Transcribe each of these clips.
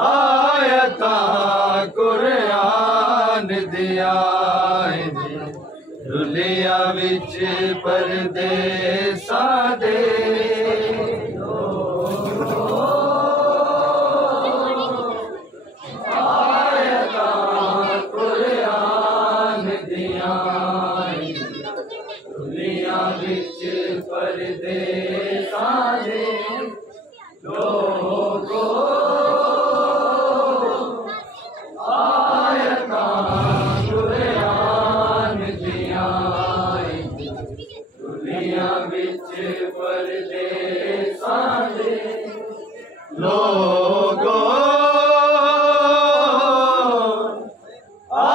आयता कुर दिया दुनिया विच परदेसा दे कुरान दिया दुनिया विच परदेसा दे लोगो लोगो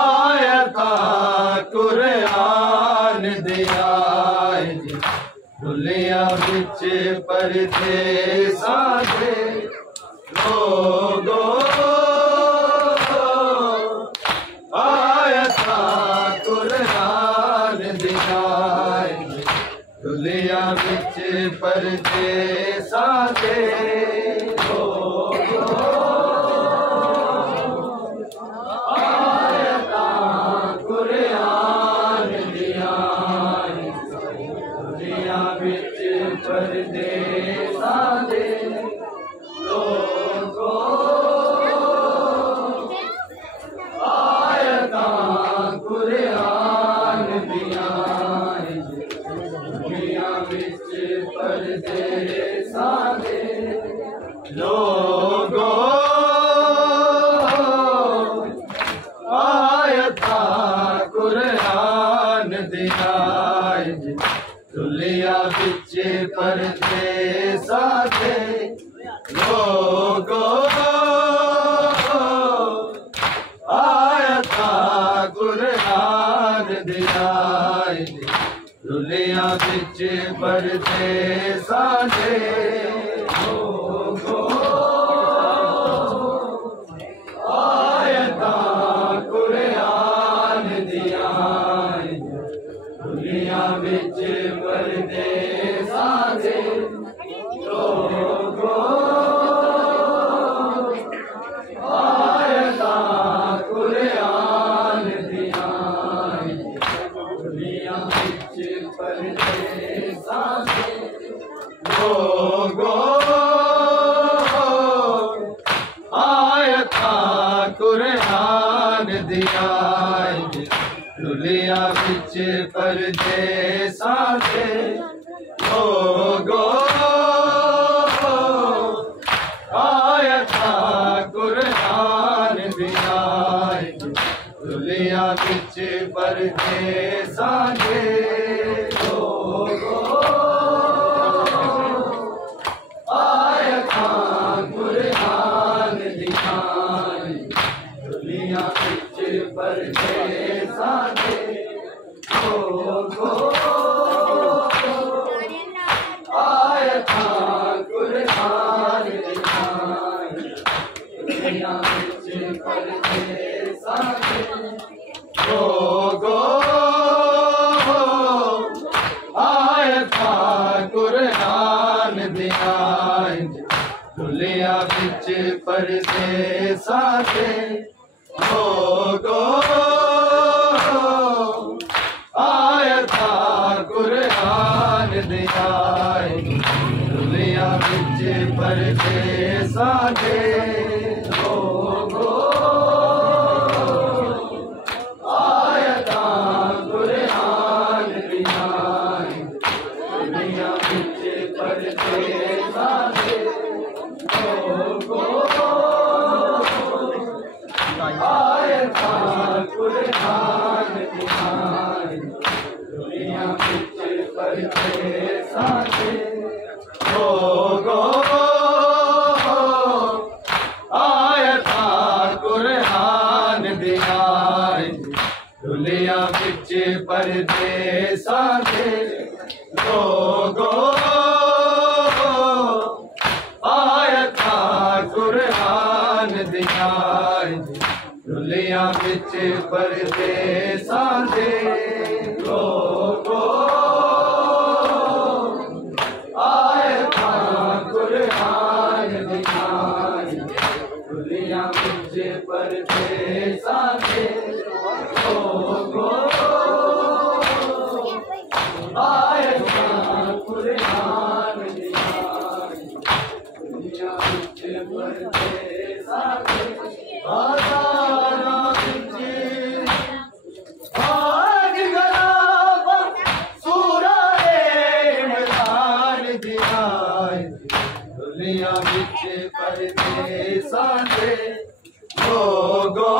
आयता कुरान दिया दुनिया बिच परदेसा दे लोगो आयता कुरान दिया दुनिया बिच परदेसा दे परदेसा दे लोगो आयता कुरान दिया दुनिया विच परदेसा दे लोगो आयता कुरान दिया दुनिया बिच परदेसा दे लोगो आयता कुरान दिया दुनिया बिच परदेसा दे लोगो आयता कुरान दिया दुनिया बिच परदेसा दे लोगो आयता कुरान दिया दुनिया बिच परदेसा दे लोगो आयता कुरान दिया दुनिया बिच परदेसा दे लोगो आयता कुरान दिया दुनिया बिच परदेसा दे लोगो आयता कुरान दिया दुनिया बिच परदेसा दे लोगो आयता कुरान दिया दुनिया बिच परदेसा दे लोगो आयता कुरान दिया दुनिया बिच परदेसा दे लोगो आयता कुरान दिया दुनिया बिच परदेसा दे लोगो आयता कुरान दिया दुनिया बिच परदेसा दे लोगो आयता कुरान दिया दुनिया बिच परदेसा दे लोगो आयता कुरान दिया दुनिया बिच परदेसा दे लोगो आयता कुरान दिया दुनिया बिच परदेसा दे लोगो आयता कुरान दिया दुनिया बिच परदेसां दे लोगो आए कुरान दुनिया विच परदेसां दे बाज़ारां विच आज गलाबा सूरा इमरान दिया दुनिया विच परदेसां दे लोगो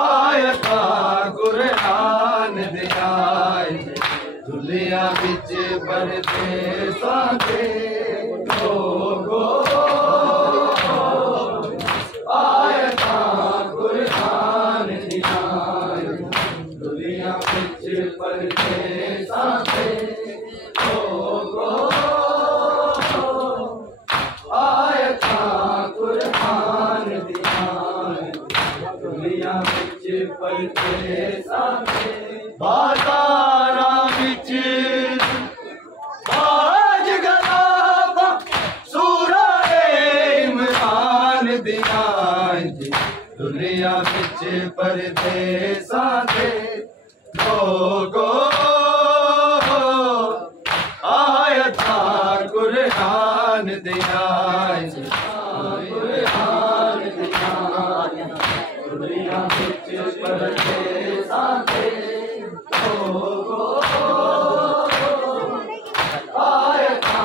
आयता कुरान दिया दुनिया विच परदेसां दे लोगो आयता कुरान दिया दुनिया विच परदेसां दे लोगो आयता कुरान दिया दुनिया विच परदेसां दे बाज़ारां विच आज गलाबा सूरा इमरान दिया दुनिया विच परदेसां दे लोगो आयता कुरान दिया कुरान दिया दुनिया विच परदेसां दे लोगो आयता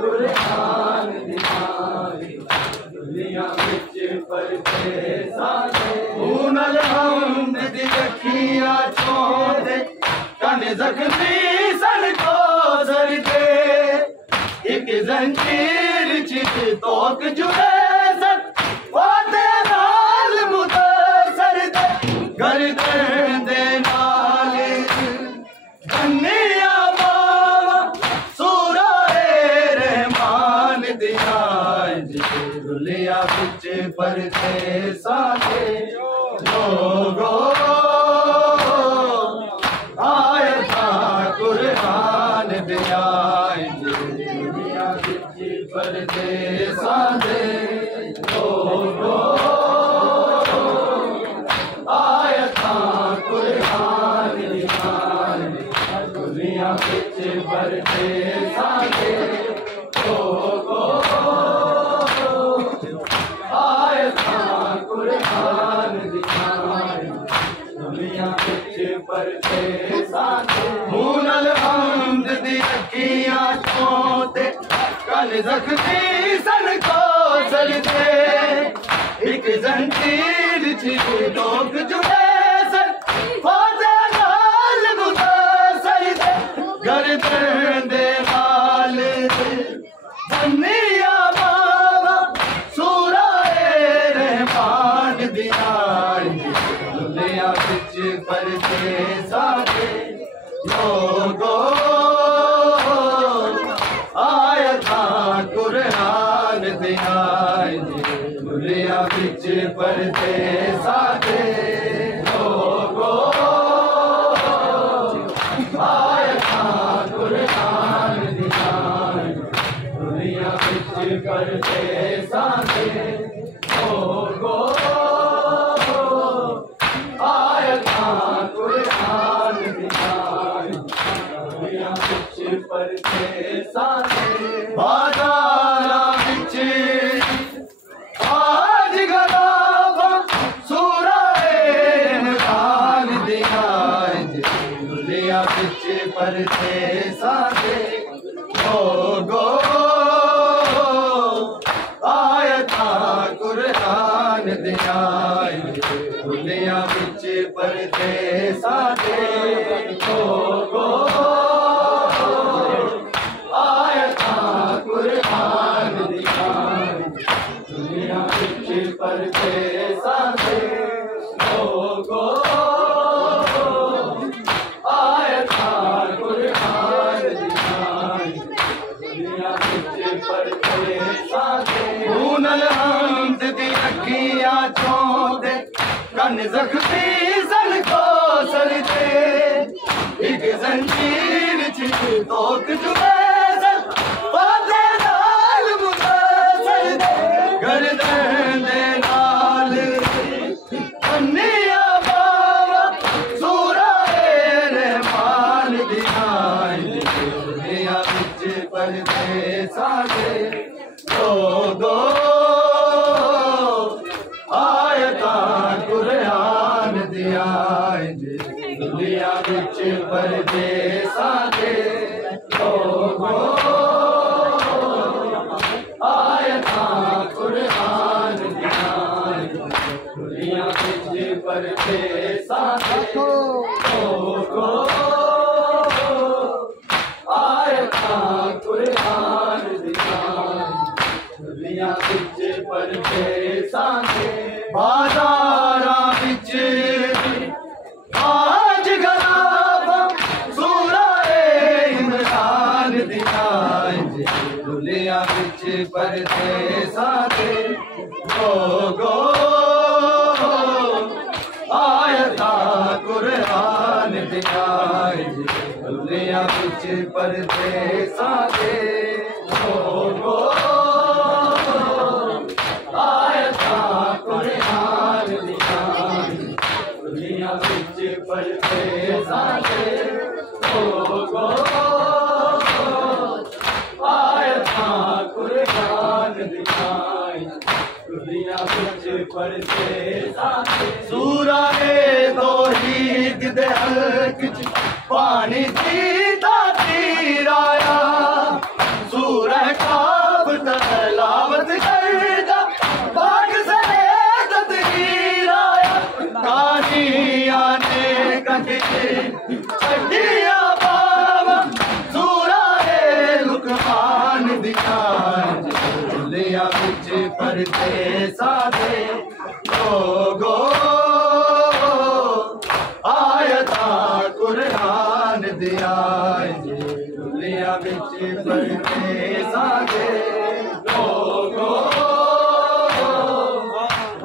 कुरान दिया दुनिया विच परदेसां दे हुनल हमद दी अखियां छोड़े कन जख्मी सन को जरदे एक जंजीर चित तोक जुड़े सन वादे नाल मुतासर दे गर्दन दे नाल दुनिया बाबा सूरा रहमान दिया दुनिया विच परदेसां दे लोगो आयता कुरान दिया दुनिया विच परदेसां दे लोगो आयता कुरान दिया दुनिया विच परदेसां दे लोगो आयता कुरान दिया दुनिया विच परदेसां दे हुनल हमद दी अखियां छोड़े कल जख्मी सन को जरदे एक जंजीर चित तोक जुड़े सन वादे नाल मुतासर दे गर्दन दे नाल दुनिया बाबा सूरा रहमान दिया दुनिया विच परदेसां दे लोगो आयता कुरान दिया दुनिया विच परदेसां दे लोगो आयता कुरान दिया दुनिया विच परदेसां दे लोगो आयता कुरान दिया दुनिया विच परदेसां दे बाज़ारां विच आज गलाबा सूरा इमरान दिया दुनिया विच परदेसां दे लोगो आयता कुरान दिया दुनिया विच परदेसां दे लोगो आयता कुरान दिया दुनिया विच परदेसां दे लोगो आयता कुरान दिया दुनिया विच परदेसां दे हुनल हमद दी अखियां छोड़े कन जख्मी सन को सरदे एक जंजीर चित तोक जुड़े सन वादे नाल मुतासर दे गर्दन दे बिच परदेसा दे लोगो आयता कुरान ध्यान दुनिया बिच परदेसा दे लोगो आयता कुरान ध्यान दुनिया बिच परदेसा दे बाजारा बिच आज गलाबा सूरा इमरान दिखाए दुनिया बिच परदेसा दे लोगो आयता कुरान दिखाए दुनिया बिच परदेसा दे लोगो आयता कुरान दिखाए दुनिया बिच परदेसा दे लोगो आयता कुरान दिखाए दुनिया बिच परदेसा दे सूरा तौहीद दे हल्क च पानी दी तातीर आया सूरा काफ तलावत करदा बाग से तदबीर आया कहानियां ने कटे छड़िया बाबा सूरा लुकमान दिखाए दुनिया बिच परदेसा दे लोगो आयता कुरान दियाए दुनिया बिच परदेसा दे लोगो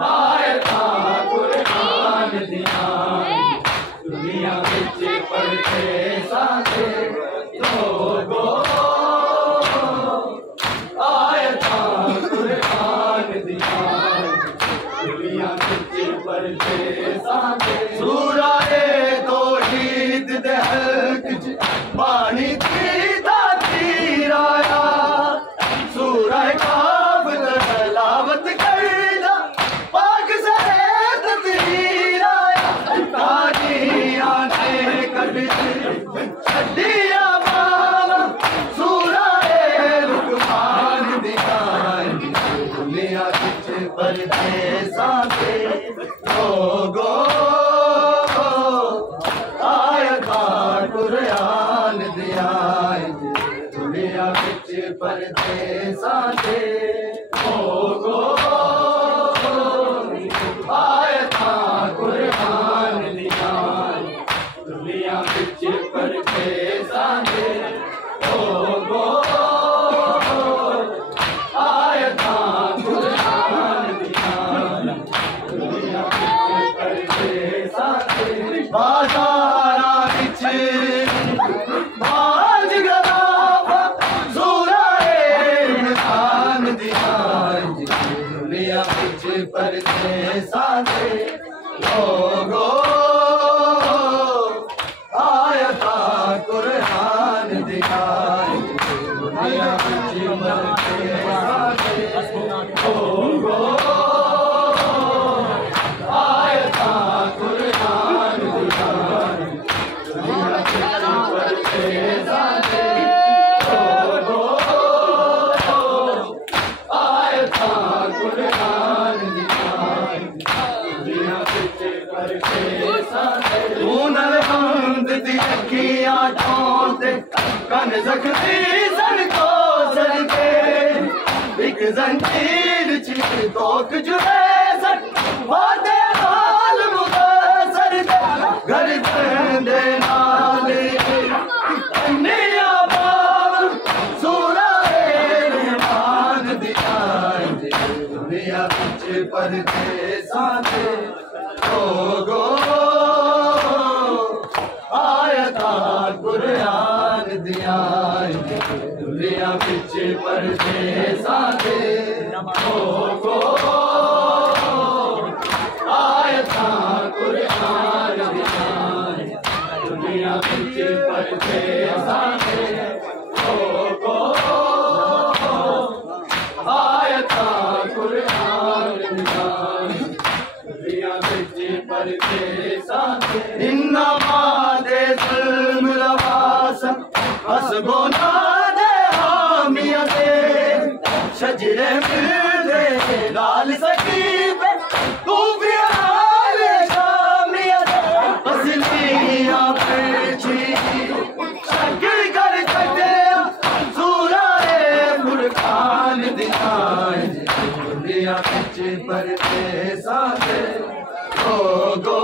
आयता कुरान दियाए दुनिया बिच परदेसा दे लोगो आयता कुरान दियाए दुनिया बिच परदेसा दे सूरा तौहीद दे हल्क च पानी दी तातीर आया सूरा काफ तलावत करदा पाक से तदबीर आया कहानियां ने कटे छड़िया बाबा सूरा लुकमान दिखाए दुनिया बिच परदेसा दे लोगो आयता कुरान दियाए दुनिया बिच परदेसा दे लोगो आयता कुरान दियाए दुनिया बिच परदेसा दे लोगो आयता कुरान दियाए दुनिया बिच परदेसा दे बाजारा बिच आज गलाबा सूरा इमरान दिखाए दुनिया बिच परदेसा दे लोगो आयता कुरान दिखाए दुनिया बिच परदेसा दे लोगो आयता कुरान दिखाए दुनिया बिच परदेसा दे लोगो आयता कुरान दिखाए दुनिया बिच परदेसा दे नूनल हमद दी अखियां चौंदे कन जख्मी सन को सदके एक जंजीर च तोक जुड़े सन वादे हाल मुदसर दे घर दे नाल निया बाबा सूरा रहमान दिखाए दुनिया बिच परदेसा दे लोगो आयता कुरान दियाए दुनिया बिच परदेसा दे लोगो आयता कुरान दियाए दुनिया बिच परदेसा दे लोगो आयता कुरान दियाए दुनिया बिच परदेसां दे इन्ना मादे जुल्म लवासन हसबो ना दे हामिया दे शजरे मिलदे लाल सकीब खूबिया ले शामिया दे असलिया पेची शक्ल कर छड़े सूराए फुरकान दिखाए दुनिया बिच परदेसां दे ओ गो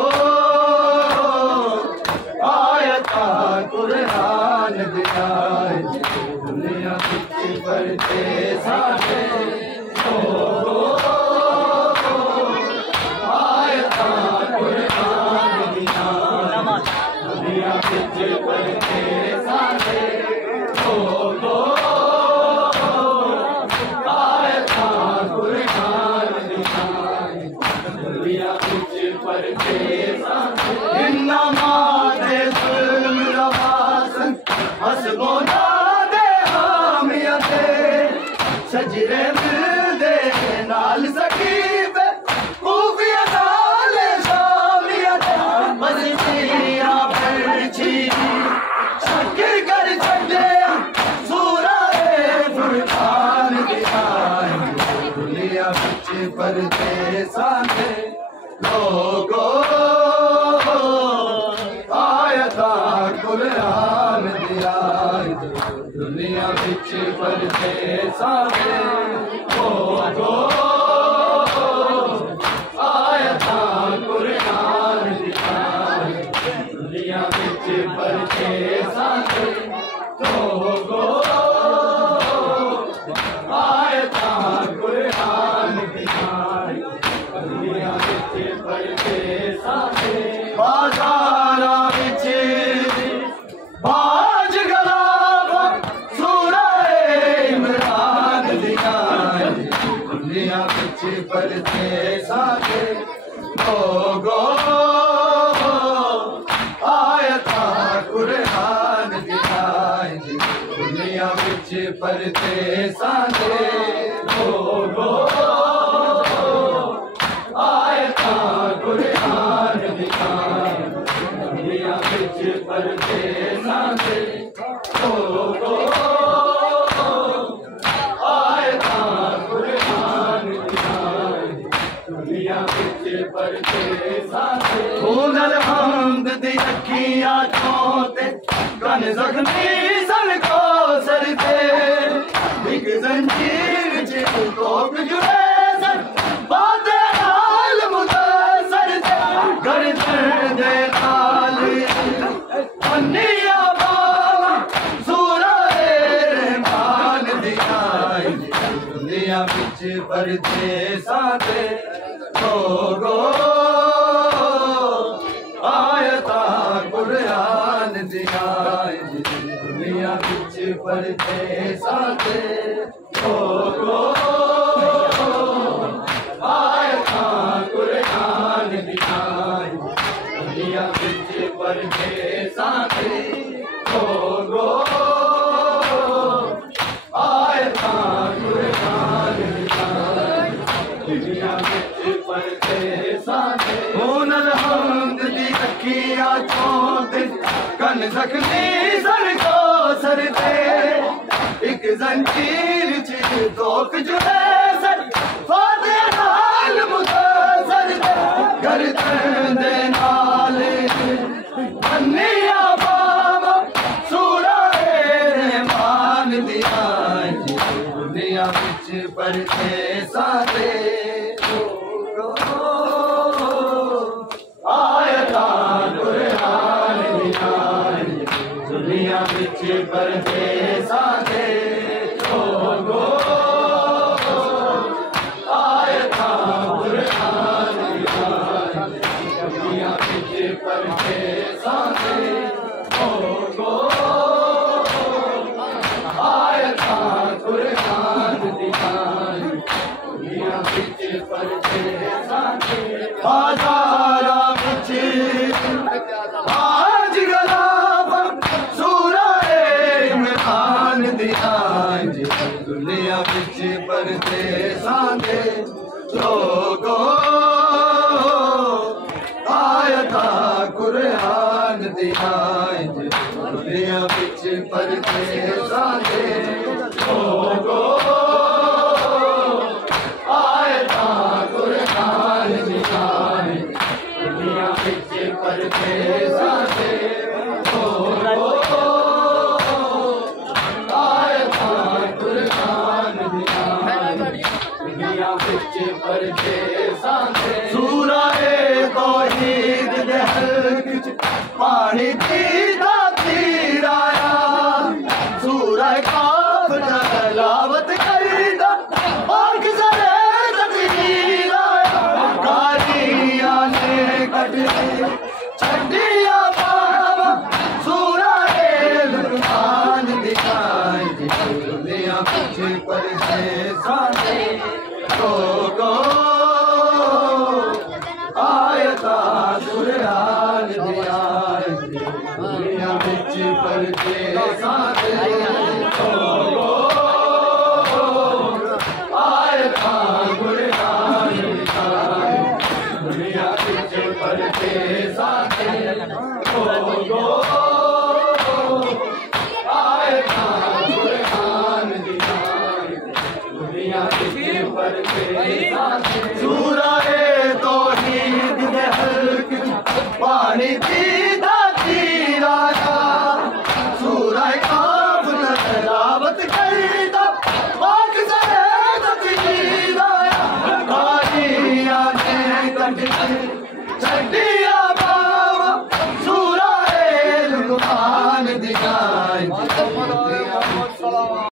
आयता कुरान दिखाए दुनिया बिच परदेसां दे ओ गो आयता कुरान दिखाए दुनिया बिच परदेसां दे ओ गो आयता कुरान दिखाए दुनिया बिच परदेसां दे इन्ना मादे जुल्म लवासन हसबो ना दे हामिया दे शजरे मिलदे नाल सकीब खूबिया नाल शामिया दे मज़िया परछी शक्ल कर छड़े सूराए फुरकान दिखाए दुनिया बिच परदेसां दे लोगो आयता कुरान दिखाए दुनिया बिच परदेसां दे लोगो आयता कुरान दिखाए दुनिया बिच परदेसां दे लोगो आयता कुरान दिखाए दुनिया बिच परदेसां दे बाजारा बिच बाज गलाबा सूराए इमरान दिखाए दुनिया बिच परदेसां दे लोगो आयता कुरान दिखाए दुनिया बिच परदेसां दे लोगो आयता कुरान दिखाए दुनिया बिच परदेसां दे लोगो आयता कुरान दिखाए दुनिया बिच परदेसां दे हुनर हमद दी अखियां चोते कन जख्मी सन को सर दे एक जंजीर च तोक जुड़े सन बाते नाल मुतासर दे गर्दन दे नाल अन्निया बावा सूराए रहमान दिखाए दुनिया बिच परदेसां दे लोगो आयता कुरान दिखाए दुनिया बिच परदेसां दे लोगो आयता कुरान दिखाए दुनिया बिच परदेसां दे लोगो आयता कुरान दिखाए दुनिया बिच परदेसां दे हुनर हमद दी अखियां चोते कन जख्मी सर को सर दे एक जंजीर च तोक जुड़े सन फाते नाल मुतासर दे गर्दन दे नाल अन्निया बावा सूराए रहमान दिखाए दुनिया बिच परदेसां दे आयता कुरान दिखाए दुनिया बिच परदेसां दे लोगो आयता कुरान दिखाए दुनिया बिच परदेसां दे लोगो आयता कुरान दिखाए दुनिया बिच परदेसां दे बाजारा बिच आज गलाबा सूराए इमरान दिखाए दुनिया बिच परदेसां दे लोगो दियां दुनिया बिच परदेसां दे लोगो आए तां कुरान दियां दुनिया बिच परदेसां दे लोगो आए तां कुरान दियां दुनिया बिच परदेसां दे सूरा तौहीद दे हल्क पानी पीदा तीर आया सूरा काफ तलावत करदा आँख सरे तकदीर आया कारियां ने कट छड्डिया पावा सूरा लुकमान दिखाई दुनिया बिच परदेसां दे लोगो आयता कुरान दियां दुनिया बिच परदेसां दे लोगो आयता कुरान दियां दुनिया बिच परदेसां